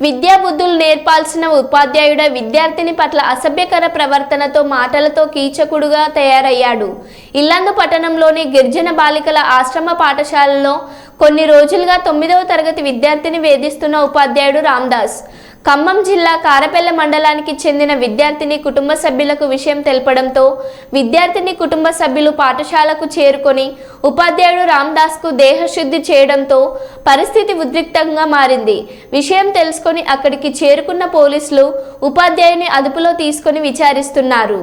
విద్యాబుద్ధులు నేర్పాల్సిన ఉపాధ్యాయుడు విద్యార్థిని పట్ల అసభ్యకర ప్రవర్తనతో మాటలతో కీచకుడుగా తయారయ్యాడు. ఇల్లందు పట్టణంలోని గిరిజన బాలికల ఆశ్రమ పాఠశాలలో కొన్ని రోజులుగా 9వ తరగతి విద్యార్థిని వేధిస్తున్న ఉపాధ్యాయుడు రామ్దాస్ ఖమ్మం జిల్లా కారపల్లె మండలానికి చెందిన విద్యార్థిని కుటుంబ సభ్యులకు విషయం తెలపడంతో విద్యార్థిని కుటుంబ సభ్యులు పాఠశాలకు చేరుకొని ఉపాధ్యాయుడు రామ్దాస్కు దేహశుద్ధి చేయడంతో పరిస్థితి ఉద్రిక్తంగా మారింది. విషయం తెలుసుకొని అక్కడికి చేరుకున్న పోలీసులు ఉపాధ్యాయుని అదుపులో తీసుకొని విచారిస్తున్నారు.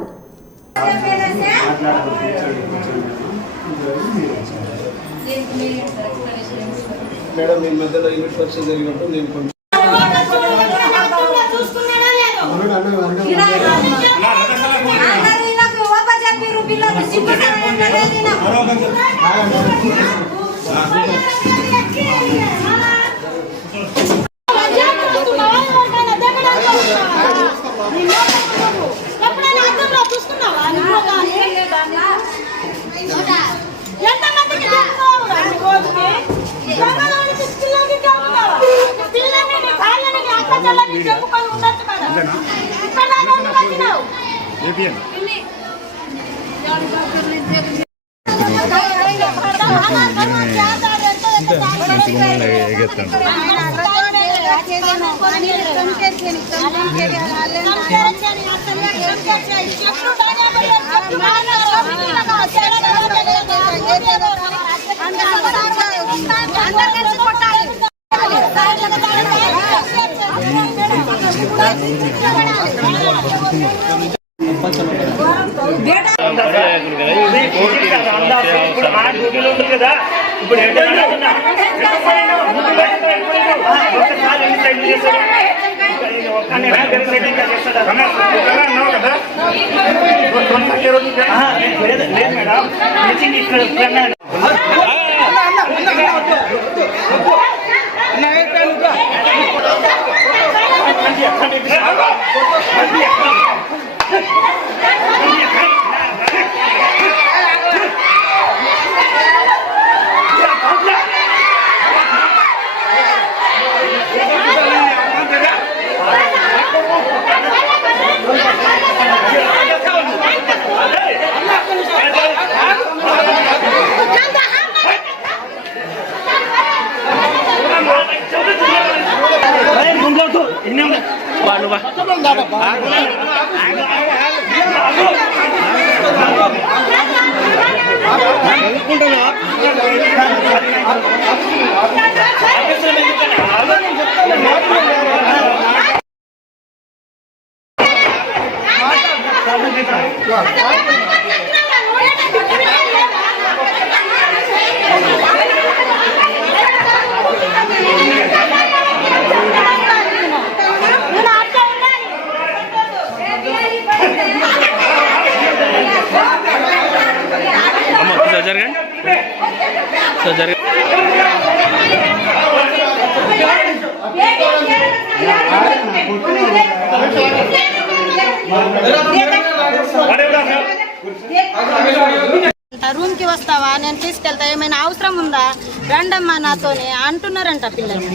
రూమ్ కి వస్తావా, నేను తీసుకెళ్తా, ఏమైనా అవసరం ఉందా, రండమ్మా నాతోనే అంటున్నారంట పిల్లలు.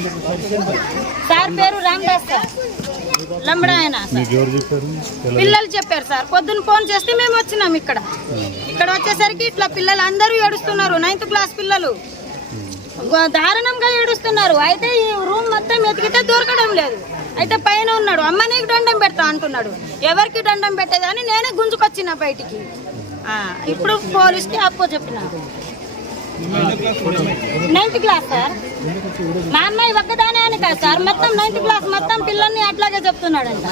సార్ పేరు రామ్దాస్ సార్, లంబడా ఆయన పిల్లలు చెప్పారు సార్. పొద్దున్న ఫోన్ చేస్తే మేము వచ్చినాం. ఇక్కడ వచ్చేసరికి ఇట్లా పిల్లలు అందరూ ఏడుస్తున్నారు. 9th క్లాస్ పిల్లలు దారుణంగా ఏడుస్తున్నారు. అయితే ఈ రూమ్ మొత్తం వెతికితే దొరకడం లేదు. అయితే పైన ఉన్నాడు, అమ్మ నీకు దండం పెడతా అంటున్నాడు. ఎవరికి దండం పెట్టేదని నేనే గుంజుకొచ్చిన బయటికి. ఇప్పుడు పోలీస్కి అప్పో చెప్పిన. 9th క్లాస్ సార్, మా అమ్మాయి ఒక్కదానే అని కాదు సార్, మొత్తం 9th క్లాస్ మొత్తం పిల్లల్ని అట్లాగే చెప్తున్నాడంట.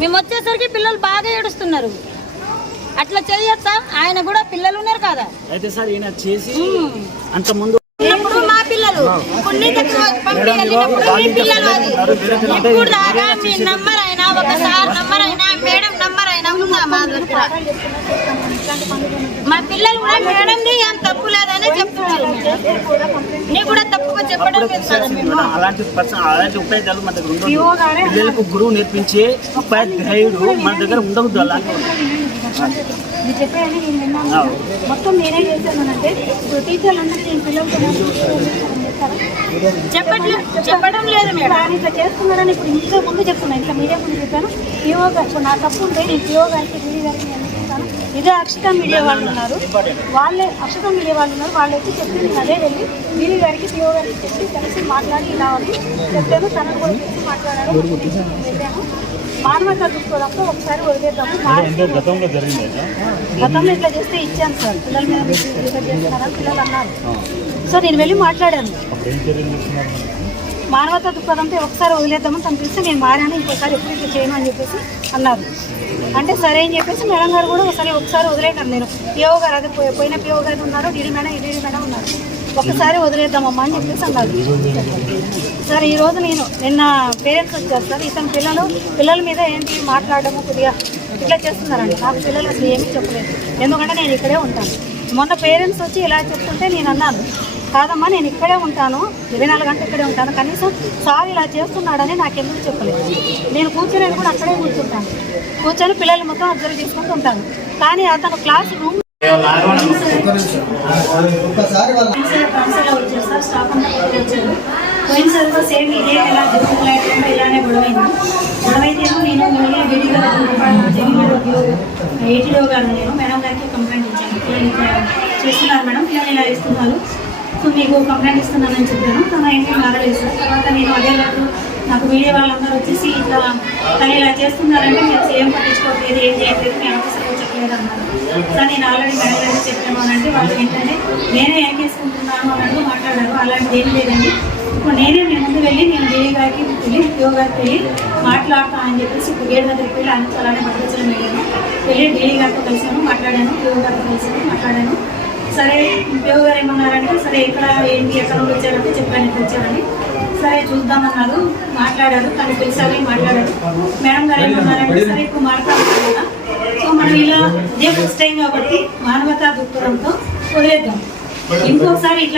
మేము వచ్చేసరికి పిల్లలు బాగా ఏడుస్తున్నారు. అట్లా చేయొచ్చా? ఆయన కూడా పిల్లలు ఉన్నారు కదా. అయితే సార్ ఈయన చేసి అంత ముందు మా పిల్లలు పంపి వెళ్ళినప్పుడు మీ పిల్లలు అది ఇప్పుడు దాకా మీ నంబర్ అయినా, ఒకసారి నంబర్ అయినా, మేడం నంబర్ అయినా ఉందా మా దగ్గర? మా పిల్లలు కూడా మేడంది ఏం తప్పు లేదని చెప్తున్నారు. నీ కూడా తప్పుగా చెప్పడం అలాంటి ఉపాధ్యాయులు మన దగ్గర ఉండదు. పిల్లలకు గురువు నేర్పించే ఉపాధ్యాయుడు మన దగ్గర ఉండవద్దు. అలాంటి మొత్తం నేనే చేశానంటే టీచర్లు అందరూ నేను పిల్లలు చెప్తారా? చెప్పడం లేదు మేడం. ఆయన ఇట్లా చేస్తున్నారని ఇప్పుడు ఇంట్లో ముందు చెప్తున్నాను, ఇట్లా మీడియా ముందు చెప్పాను. పిఓ గారు ఇప్పుడు నా తప్పు ఉంటే నేను పిఓ గారికి డీడీ గారికి నేను చెప్తాను. ఇదే అక్షత మీడియా వాళ్ళు ఉన్నారు, వాళ్ళే అక్షత మీడియా వాళ్ళు ఉన్నారు, వాళ్ళు వచ్చి చెప్తే నేను అదే వెళ్ళి డీడీ గారికి పిఓ గారికి చెప్పి కలిసి మాట్లాడి ఇలా అని చెప్పాను. తనను కూడా చెప్పి మాట్లాడాను. వెళ్ళాను. మానవతా దృక్పథంతో ఒకసారి వదిలేద్దాము. గతంలో ఇట్లా చేస్తే ఇచ్చాను సార్, పిల్లల మీద చేస్తున్నారని పిల్లలు అన్నారు. సో నేను వెళ్ళి మాట్లాడాను. మానవతా దృక్పథంతో ఒకసారి వదిలేద్దామని తను పిలిస్తే నేను మారాను, ఇంకోసారి ఎప్పుడు ఇట్లా చేయను అని చెప్పేసి అన్నారు. అంటే సరే అని చెప్పేసి మేడం గారు కూడా ఒకసారి వదిలేటారు. నేను పిఓ గారు అదే పోయిన పిఓ గారు ఉన్నారు, డీడీ మేడం డీడీ మేడం ఉన్నారు, ఒకసారి వదిలేద్దామమ్మా అని చెప్పేసి అన్నారు. సార్ ఈరోజు నిన్న పేరెంట్స్ వచ్చారు సార్. ఇతని పిల్లల మీద ఏంటి మాట్లాడడము కొద్దిగా ఇట్లా చేస్తున్నారండి. నాకు పిల్లలు అసలు ఏమీ చెప్పలేదు, ఎందుకంటే నేను ఇక్కడే ఉంటాను. మొన్న పేరెంట్స్ వచ్చి ఇలా చెప్తుంటే నేను అన్నాను, కాదమ్మా నేను ఇక్కడే ఉంటాను, 24 గంటలు ఇక్కడే ఉంటాను, కనీసం సార్ ఇలా చేస్తున్నాడని నాకు ఎందుకు చెప్పలేదు. నేను కూర్చొని కూడా అక్కడే కూర్చొని పిల్లలు మొత్తం అబ్జర్వ్ చేసుకుంటూ ఉంటాను. కానీ అతను క్లాస్ రూమ్ వచ్చారు సార్, స్టాఫ్ అంతా వచ్చారు. పోయినసారి కూడా సేమ్ ఇదే ఎలా జరుగుతుందో ఇలానే గొడవైంది. గొడవైతేమో నేను మళ్ళీ డీడీ గారు ఏటీడో గారు నేను మేడం గారికి కంప్లైంట్ ఇచ్చాను. పిల్లలు చేస్తున్నారు మేడం, పిల్లలు ఇలా ఇస్తున్నారు, సో మీకు కంప్లైంట్ ఇస్తున్నానని చెప్పాను. తన ఏంటి మారలేదు సార్. తర్వాత నేను అదే లేదు, నాకు మీడియా వాళ్ళందరూ వచ్చేసి ఇట్లా తను ఇలా చేస్తున్నారంటే మీరు ఏం పట్టించుకోవట్లేదు, ఏం చేయట్లేదు, నేను ఆఫీసర్గా చెప్పలేదు అన్నారు. సార్ నేను ఆల్రెడీ మేడం గారికి చెప్పాను అని అంటే వాళ్ళు ఏంటంటే నేనే ఏం చేసుకుంటున్నాను అన్నట్టు మాట్లాడారు. అలాంటిది ఏం లేదండి, ఇప్పుడు నేనే మీ ముందు వెళ్ళి నేను డీడీ గారికి వెళ్ళి పిఓ గారికి వెళ్ళి మాట్లాడతానని చెప్పేసి ఇప్పుడు గేట్ దగ్గరికి వెళ్ళి అన్ని అలానే భద్రాచలం వెళ్ళాను. వెళ్ళి డీడీ గారితో కలిసాను, మాట్లాడాను, పిఓ గారితో కలిసాను, మాట్లాడాను. సరే పిఓ గారు ఏమన్నారంటే సరే ఇక్కడ ఏంటి ఎక్కడ నుండి వచ్చారంటే చెప్పాను ఇక్కడ వచ్చారని. సరే చూద్దామన్నారు, మాట్లాడారు, తను పిలిచాలి మాట్లాడారు. మేడం గారు ఏమన్నారంటే సరే ఇప్పుడు మాట్లాడాలి కదా, సో మనం ఇలా ఇదే ఫస్ట్ టైం కాబట్టి మానవతా దృక్పథంతో వదిలేద్దాం, ఇంకొకసారి ఇట్లా